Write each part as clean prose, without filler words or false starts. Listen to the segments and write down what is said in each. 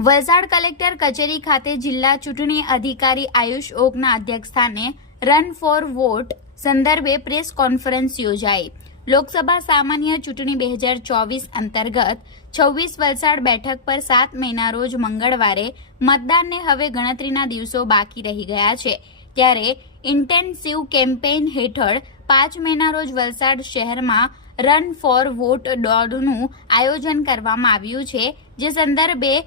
Valsad collector કચેરી ખાતે જિલ્લા ચૂંટણી અધિકારી આયુષ ઓકના અધ્યક્ષસ્થાને રન ફોર વોટ સંદર્ભે પ્રેસ કોન્ફરન્સ યોજાઈ। લોકસભા સામાન્ય ચૂંટણી 2024 અંતર્ગત 26 વલસાડ બેઠક પર 7 મેના રોજ મંગળવારે મતદાનને હવે ગણતરીના દિવસો બાકી રહી ગયા છે, ત્યારે ઇન્ટેન્સિવ કેમ્પેઇન હેઠળ 5 મેના રોજ વલસાડ શહેરમાં રન ફોર વોટ દોડનું આયોજન કરવામાં આવ્યું છે, જે સંદર્ભે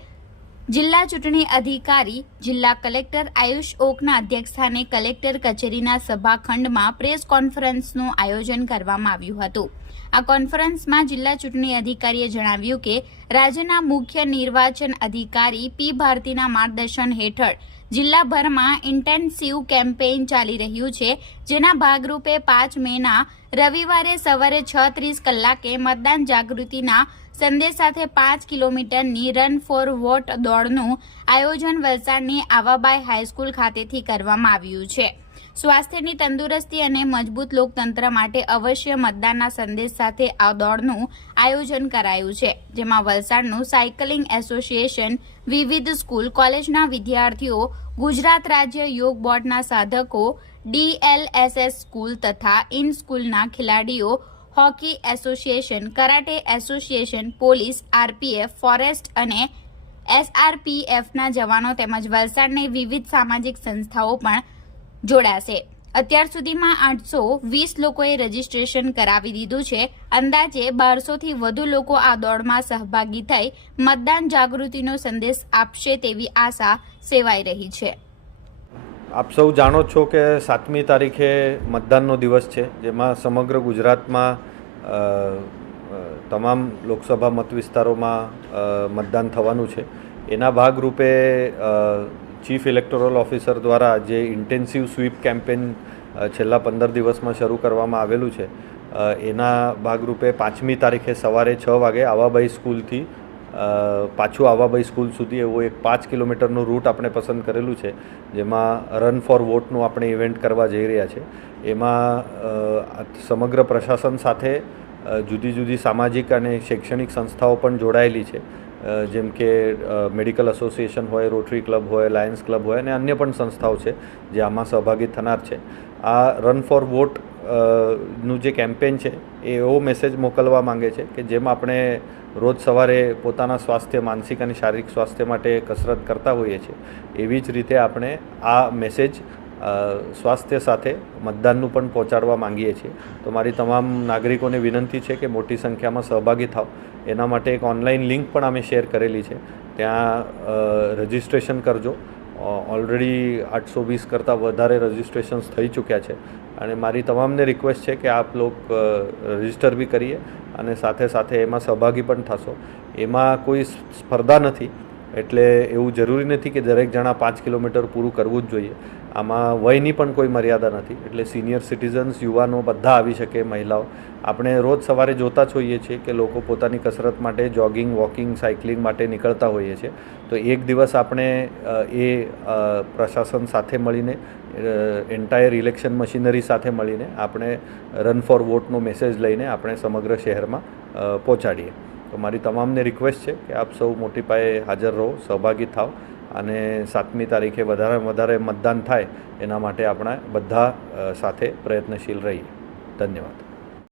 જિલ્લા ચૂંટણી અધિકારી જિલ્લા કલેક્ટર આયુષ ઓકના અધ્યક્ષસ્થાને કલેક્ટર કચેરીના સભાખંડમાં પ્રેસ કોન્ફરન્સનું આયોજન કરવામાં આવ્યું હતું। આ કોન્ફરન્સમાં જિલ્લા ચૂંટણી અધિકારીએ જણાવ્યું કે રાજ્યના મુખ્ય નિર્વાચન અધિકારી પી ભારતીના માર્ગદર્શન હેઠળ જિલ્લાભરમાં ઇન્ટેન્સિવ કેમ્પેઇન ચાલી રહ્યું છે, જેના ભાગરૂપે 5 મેના રવિવારે સવારે 6:30 કલાકે મતદાન જાગૃતિના સંદેશ સાથે 5 કિલોમીટરની રન ફોર વોટ દોડનું આયોજન વલસાડની આવાબાઈ હાઈસ્કૂલ ખાતેથી કરવામાં આવ્યું છે। સ્વાસ્થ્યની તંદુરસ્તી અને મજબૂત લોકતંત્ર માટે અવશ્ય મતદાનના સંદેશ સાથે આ દોડનું આયોજન કરાયું છે, જેમાં વલસાડનું સાયકલિંગ એસોસિએશન, વિવિધ સ્કૂલ કોલેજના વિદ્યાર્થીઓ, ગુજરાત રાજ્ય યોગ બોર્ડના સાધકો, DLSS સ્કૂલ તથા ઇન સ્કૂલના ખેલાડીઓ, hockey association, karate association, police, RPF, forest અને SRPFના જવાનો તેમજ વલસાડની વિવિધ સામાજિક સંસ્થાઓ પણ જોડાશે। અત્યાર સુધીમાં 820 લોકોએ રજીસ્ટ્રેશન કરાવી દીધું છે। અંદાજે 1200થી વધુ લોકો આ દોડમાં સહભાગી થઈ મતદાન જાગૃતિનો સંદેશ આપશે તેવી આશા સેવાઈ રહી છે। આપ સૌ જાણો છો કે 7મી તારીખે મતદાનનો દિવસ છે, જેમાં સમગ્ર ગુજરાતમાં તમામ લોકસભા મત વિસ્તારોમાં મતદાન થવાનું છે। એના ભાગરૂપે ચીફ ઇલેક્ટોરલ ઓફિસર દ્વારા જે ઇન્ટેન્સિવ સ્વીપ કેમ્પેન છેલ્લા 15 દિવસમાં શરૂ કરવામાં આવેલું છે, એના ભાગરૂપે 5મી તારીખે સવારે 6 વાગે આવાબાઈ સ્કૂલથી પાછું આવાબાઈ સ્કૂલ સુધી એવું એક 5 કિલોમીટરનું રૂટ આપણે પસંદ કરેલું છે, જેમાં રન ફોર વોટનું આપણે ઇવેન્ટ કરવા જઈ રહ્યા છે। એમાં સમગ્ર પ્રશાસન સાથે જુદી જુદી સામાજિક અને શૈક્ષણિક સંસ્થાઓ પણ જોડાયેલી છે, જેમ કે મેડિકલ એસોસિએશન હોય, રોટરી ક્લબ હોય, લાયન્સ ક્લબ હોય અને અન્ય પણ સંસ્થાઓ છે જે આમાં સહભાગી થનાર છે। આ રન ફોર વોટ નું જે કેમ્પેન છે એ એવો મેસેજ મોકલવા માંગે છે કે જેમ આપણે રોજ સવારે પોતાના સ્વાસ્થ્ય, માનસિક અને શારીરિક સ્વાસ્થ્ય માટે કસરત કરતા હોઈએ છીએ, એવી જ રીતે આપણે આ મેસેજ સ્વાસ્થ્ય સાથે મતદાનનું પણ પહોંચાડવા માંગીએ છીએ। તો મારી તમામ નાગરિકોને વિનંતી છે કે મોટી સંખ્યામાં સહભાગી થાવ। એના માટે એક ઓનલાઈન લિંક પણ અમે શેર કરેલી છે, ત્યાં રજિસ્ટ્રેશન કરજો। ઓલરેડી 820 કરતાં વધારે રજિસ્ટ્રેશન્સ થઈ ચૂક્યા છે અને મારી તમામને રિક્વેસ્ટ છે કે આપ લોગ રજિસ્ટર બી કરીએ અને સાથે સાથે એમાં સહભાગી પણ થશો। એમાં કોઈ સ્પર્ધા નથી, એટલે એવું જરૂરી નથી કે દરેક જણા 5 કિલોમીટર પૂરું કરવું જ જોઈએ। આમાં વયની પણ કોઈ મર્યાદા નથી, એટલે સિનિયર સિટીઝન્સ, યુવાનો બધા આવી શકે, મહિલાઓ। આપણે રોજ સવારે જોતા જ હોઈએ છીએ કે લોકો પોતાની કસરત માટે જોગિંગ, વોકિંગ, સાયકલિંગ માટે નીકળતા હોઈએ છીએ। તો એક દિવસ આપણે એ પ્રશાસન સાથે મળીને, એન્ટાયર ઇલેક્શન મશીનરી સાથે મળીને આપણે રન ફોર વોટનો મેસેજ લઈને આપણે સમગ્ર શહેરમાં પહોંચાડીએ। તો મારી તમામને રિક્વેસ્ટ છે કે આપ સૌ મોટી પાયે હાજર રહો, સહભાગી થાવ અને 7મી તારીખે વધારે મતદાન થાય એના માટે આપણે બધા સાથે પ્રયત્નશીલ રહીએ। ધન્યવાદ।